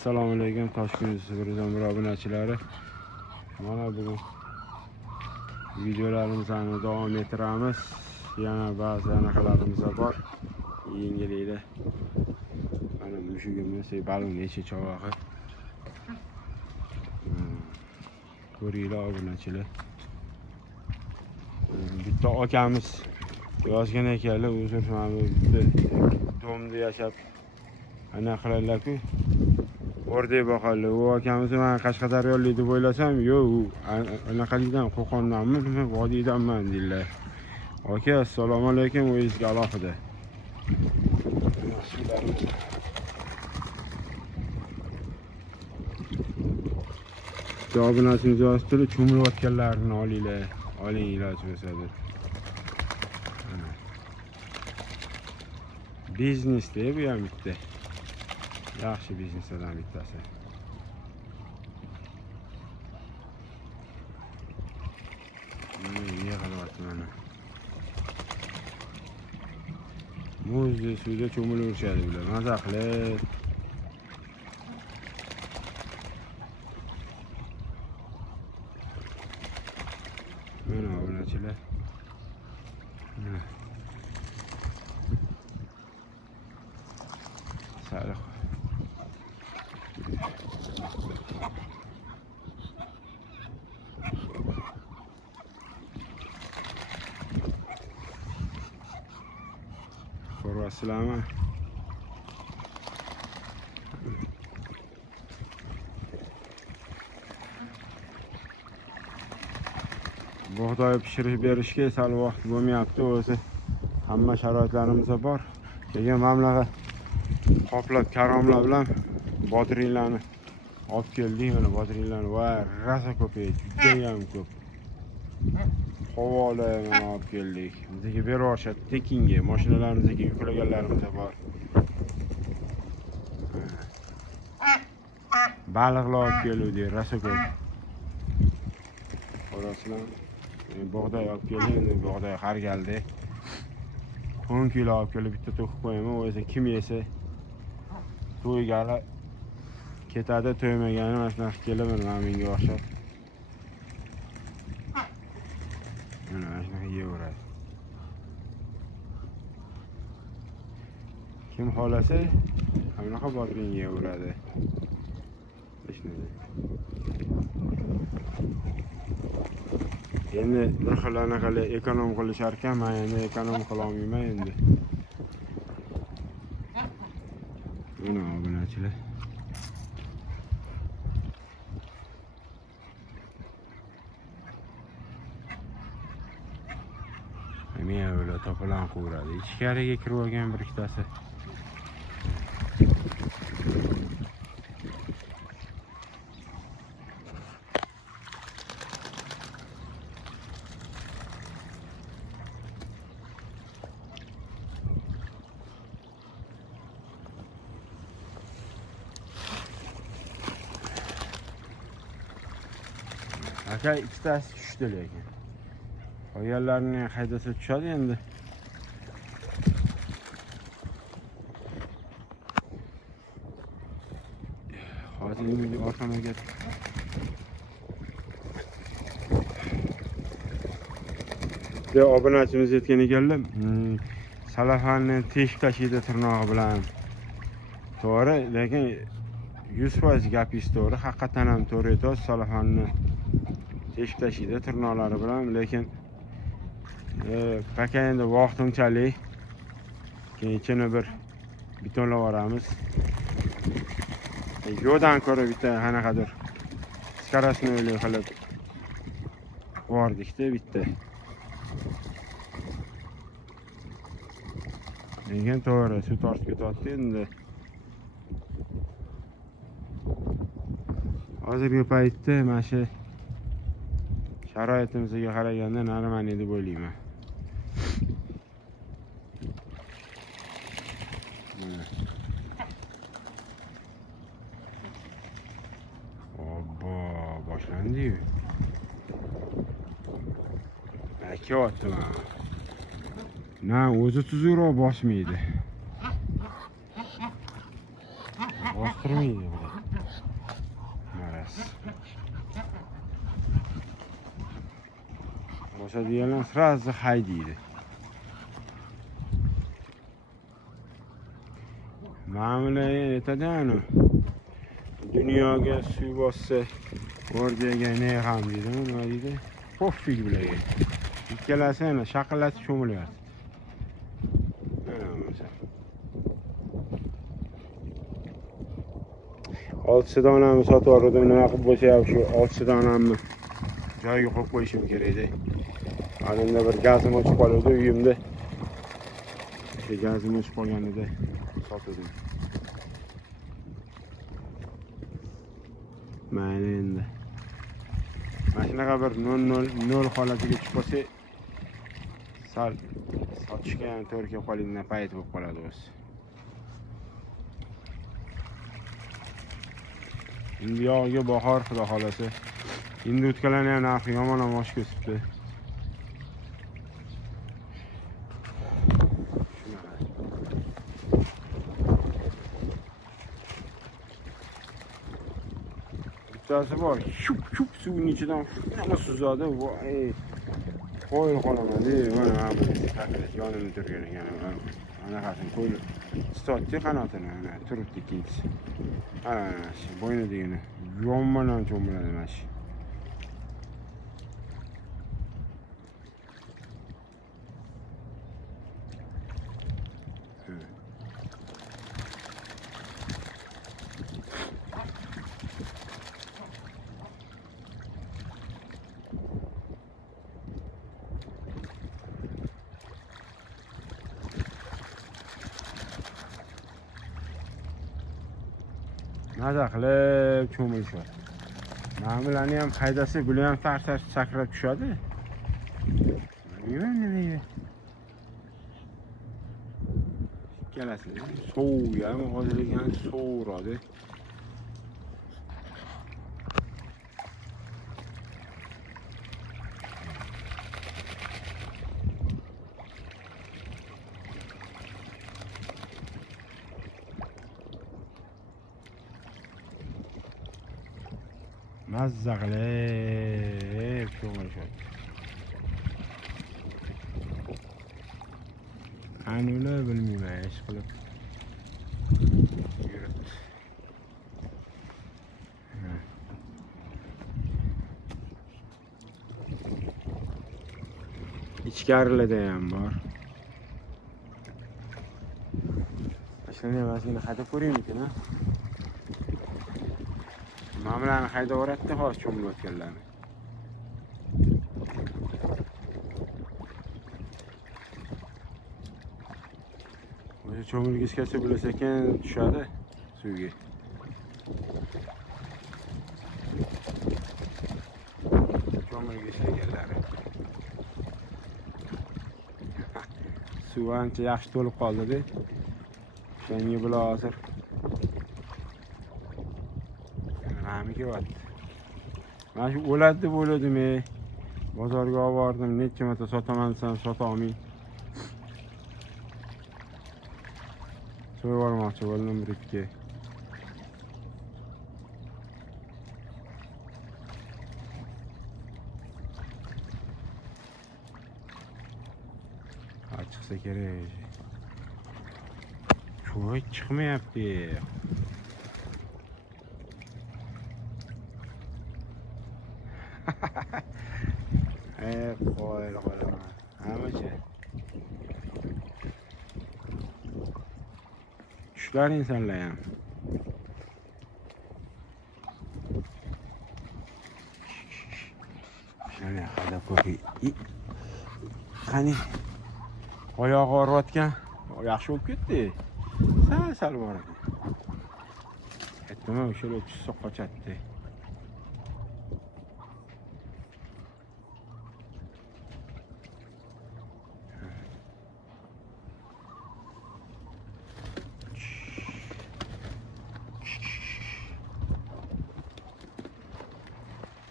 Assalomu alaykum Toshkent Turizm obunachilari. Mana bugun videolarimizni davom ettiramiz. Yana ba'zi anaqalarimiz bor. Yengillikda. Mana mushugimiz balon necha chavog'i. Ko'ringlar obunachilar. Bitta akamiz yozgan ekanlar, uzr mana bu domda yashab ana qilarlar-ku. O'rdak boqarlar. U akamiz men Qashqadaryolik deb o'ylasam, yo'q, u anaqalikdan, Qo'qondanmi, nima vodiydanman deydilar. Aka, assalomu alaykum, o'zingizga alohida. Javobingizni yozib cho'milayotganlarini olinglar. Oling iloji bo'lsa-da. Biznesda bu ham bitta. Yaxshi biznesdan bittasi. Yig'alyapti mana. Muzli suvda cho'milib yurishadi bular. Maza qilib. Mana obunachilar. Sariq. Ko'ryapsizlarmi? Bug'doy pishirib berishga sal vaqt bo'lmayapti, o'zi hamma sharoitlarimiz bor. Keyin mamlaqa qoplab karomlar bilan bodringlarni olib keldik. Mana bodringlarni va rosa ko'p, juda ham ko'p. Havolar mana olib keldik. Bizga beryapti tekinga, mashinalarimizga yuklaganlarimiz bor. Baliqlar olib keldik, rosa ko'p. Ko'rasizlarmi? Bug'doy olib keldik, endi bug'doy har galdi. 10 kilo olib kelib bitta to'kib qo'yaman, o'zi kim yesa to'ygani ketadi, to'ymagani mana shunaqa kelib menga o'xshab. Mana shunaqa yeyaveradi. Kim xolasa bunaqa bodring yeyaveradi. Endi bir xil anaqalar ekonom qilishar ekan, men endi ekonom qila olmayman endi. Mana obunachilar. Men o'yla to'polon quradi. Ichkariga kirib olgan bir ikkitasi. Aka ikkitasi tushdi lekin. Qolganlarni haydasa tushadi endi. Hozir endi orqamaga de obunachimiz yetgan ekanlar. Salafanni teshib tashiydi tirnog'i bilan. To'g'ri, lekin 100% gapingiz to'g'ri. Haqiqatan ham to'g'ri aytasiz. Salafanni teshib tashiydi tirnoqlari bilan, lekin paka endi vaqtinchalik. Keyin ichini bir betonlab olamiz. Yo'dan ko'ra bitta qanaqadir skarasini o'ylay qilib bordikda bitta. Lekin to'g'ri suv tortib ketyapti endi. Hozirgi paytda mana shu sharoitimizga qaraganda normal deb o'ylayman. Obbo, boshlandi-yu. Akyapti mana. Na, o'zi tuzukroq bosmaydi. Bostirmaydi. Bosadiganlar sразу haydaydi. Ma'mula aytadi-ku. Dunyoga suv bossa, o'rdaga ne ham deydi, nima deydi? Pofik bilaga. Ikkalasi ana shaqillatib cho'milyapti. Oltita donamni sotib oldim, nima qilib bo'lsa ham shu 6 donamni joyiga qo'yib qo'yishim kerak-da. Alimda bir gazim o'chib qoldi uyimda. O'sha gazim o'chib qolganida sotdim. Mayli endi. Mashinaga bir 0 holatiga chiqib qolsa, sal sotishga ham to'g'ri kelib qoladigan payt bo'lib qoladi o'zi. Endi yog'iga bahor xudo xolasa. Endi o'tkalarni ham narxi yomon oshib ketibdi. Bittasi bor, shup suvning ichidan nima suzadi, voy. Qo'yil qolaman-da, mana yonimda turgan ekan. Anaqasini qo'yib stotdi qanotini, ana turibdi ikkinchisi. Ana shu bo'ynidigini yomon cho'miladi mana shu. Maza qilib cho'milishadi. Ma'mulani ham haydasi, buni ham tars sakrab tushadi. Nima? Ikkalasi sovuq ham hozirgan sovuqroqdi. Mazza qilib cho'milishadi. Anula bilmayman ish qilib. Yuribdi. Ichkarilida ham bor. Mashina emasini hadab ko'ringmi-ku? Ma'mulani haydaveradi hozir cho'milayotganlarni. O'sha cho'milgichgacha bo'lsa ekan tushadi suvga. Cho'milgich egalari. Suv ancha yaxshi to'lib qoldi-da. Shunga bular hozir nima kelyapti? Mana shu o'ladi deb o'yladim. Bozorga olib bordim, necha marta sotaman desam sota olmay. So'yib olmoqchi bo'ldim bir-ikki. Chiqsa kerak. Cho'y chiqmayapti. Qo'yil qolaman. Hammacha. Shular insonlar ham. Shuni hadab ko'pi. Qani oyog'i og'riyotgan. Yaxshi bo'lib ketdi. Sal bor ekan. Aytdim, o'sha tushsa qochadi.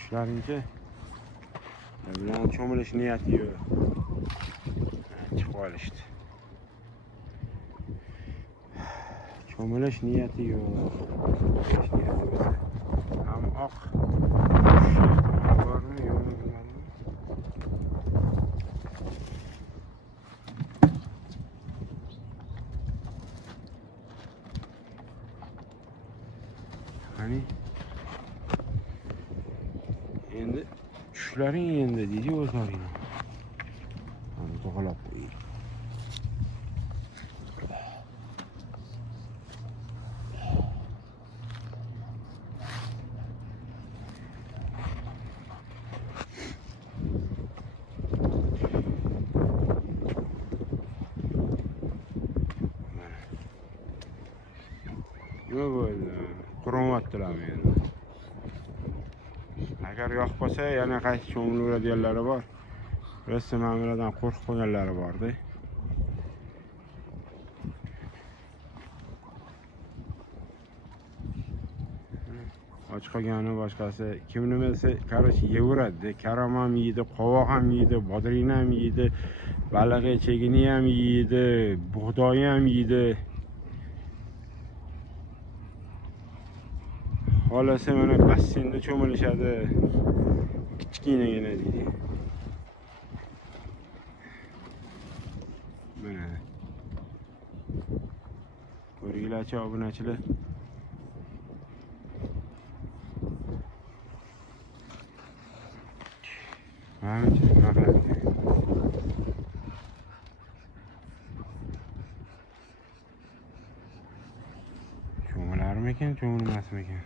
Shularnincha bilan cho'milish niyati yo'q. Chiqib olishdi. Cho'milish niyati yo'q. Cho'milish niyati bo'lsa ham oq bormi yo'qmi bilmadim. qani. Endi tushlaring endi deydi o'zlaring. Mana to'g'rilab qo'ying. Nima bo'ldi? Qurinyaptilarmi endi? Agar yoqib qolsa, yana qayta cho'miladiganlari bor. Rosa ma'muradan qo'rqib qolganlari bor-da. Och qolgani boshqasi kim nima desa, qarochi yeveradi. Karam ham yeydi, qovoq ham yeydi, bodring ham yeydi, balig'i chegini ham yeydi, bug'doy ham yeydi. Xolasa mana basseynda cho'milishadi. Kichkinagina deydi. Mana. Ko'ringlarchi obunachilar. Cho'milarmikan, cho'milmasmikan?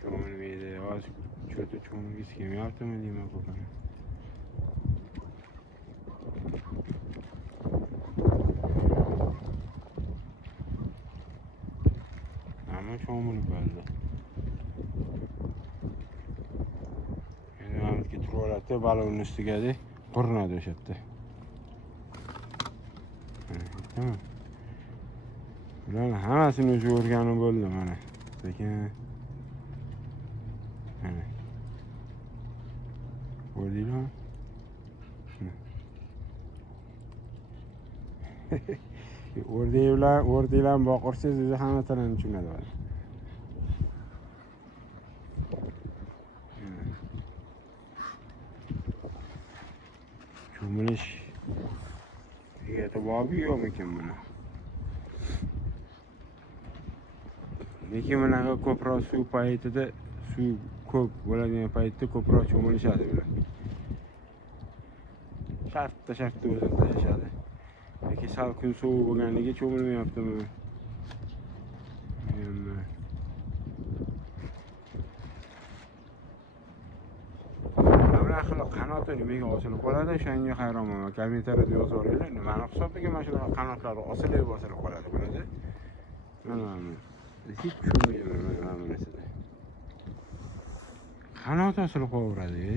Cho'milmaydi, hozir cho'ta cho'milgisi kelmayaptimi deyman ko'pini. Hamma cho'milib qoldi. Endi mamutga turib oladi, balonni ustiga-da qurinadi o'sha yerda. Tamam. Bularning hammasini o'zi o'rganib bo'ldi mana. Lekin mana. Ko'rdinglarmi? O'rdinglar boqirsangiz o'zi hamma tilini tushunadi. Cho'milish e'tiborli yo'qmikan buni? Lekin bunaqa ko'proq suv paytida, suv ko'p bo'ladigan paytda ko'proq cho'milishadi bular. Shartta o'zida yashadi. Lekin sal kun sovuq bo'lganligi cho'milmayaptimi? Qanoti nimaga osilib qoladi? O'shanga hayronman. Kommentariyada yozib o'ringlar. Nimani hisobiga mana shunaqa qanotlari osilib qoladi bo'ladi? Mana hech tushunmayman mana bu narsada. Qanot osilib qolaveradi.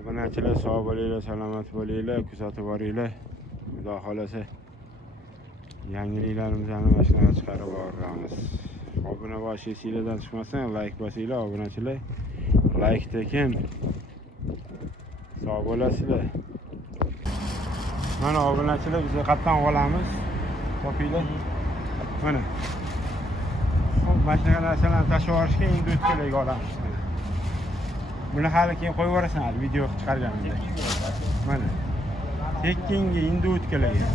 Obunachilar sog' bo'linglar, salomat bo'linglar, kuzatib boringlar. Xudo xolasa yangiliklarimizni mana shunaqa chiqarib boramiz. Obuna bo'lish sizlardan chiqmasin, like bosinglar obunachilar. Like tekin. Sog' bo'lasizlar. Mana obunachilar biz qatdan olamiz. Topinglar. Mana. Mana shunaqa narsalarni tashlab yuborishga endi o'tkalayga olamiz. Buni hali keyin qo'yib yuborasan, video chiqarganimda. Mana. Tekkinga endi o'tkalayga.